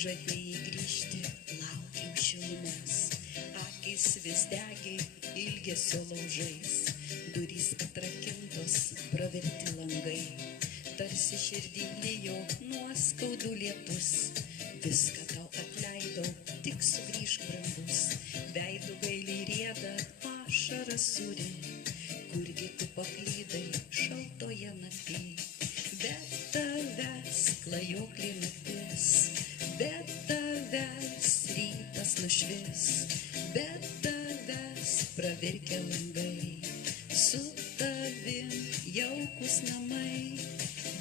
žadėjai grįžti, laukiau šilumos, akys vis degi ilgesio laužais, durys atrakintos, praverti langai, tarsi širdį lijo nuoskaudų lietus, viską tau atleidau, tik sugrįžk brangus, veidų gailiai rieda, ašaras suri, kurgi tu paklydai šaltoje naktį, be tavęs klajoklė naktis, be tavęs rytas nušvis, be tavęs pravirkę langai, su tavim jaukus namai,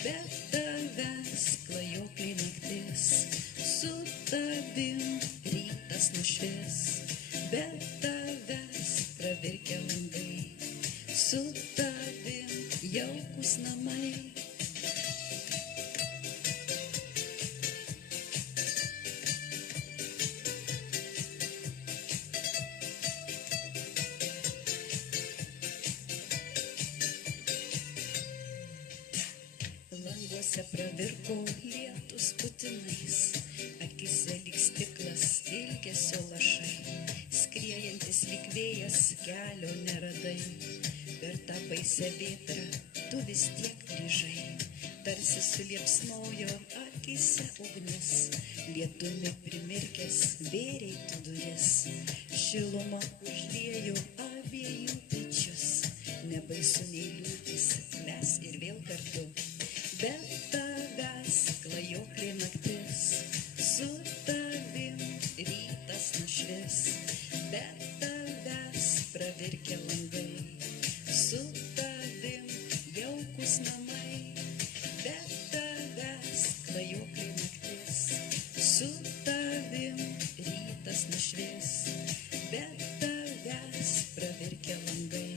be tavęs klajoklė naktis, su tavim rytas nušvis, be tavęs pravirkę langai, su tavim jaukus namai. Languose pravirko lietus putinais, akise lyg stiklas, ilgesio lašai, skriejantis lyg vėjas, kelio neradai, per tą baisę vėtrą tu vis tiek grįžai, tarsi suliepsnojo akise ugnis, lietumi primirkęs vėrei tu duris, šiluma užliejo abiejų pečius, nebaisu nei liūtis, mes ir vėl kartu. Be tavęs klajoklė naktis, su tavim rytas nušvis, be tavęs pravirkę langai, su tavim jaukus namai, be tavęs klajoklė naktis, su tavim rytas nušvis, be tavęs pravirkę langai,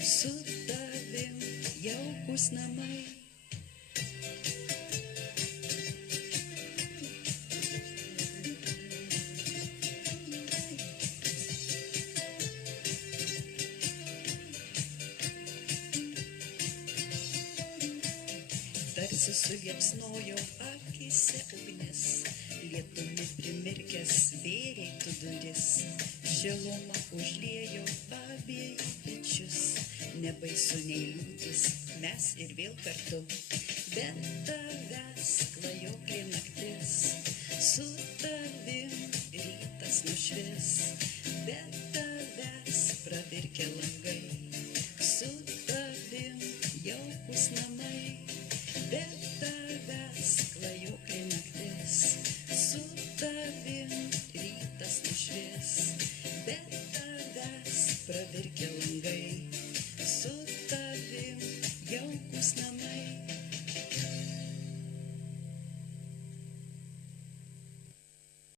su tavim jaukus namai. Tarsi suliepsnojo akise ugnis, lietumi primirkęs vėrei tu duris, šiluma užliejo abiejų pečius, nebaisu nei liūtis, mes ir vėl kartu. Be tavęs klajoklė naktis, su tavim rytas nušvis, be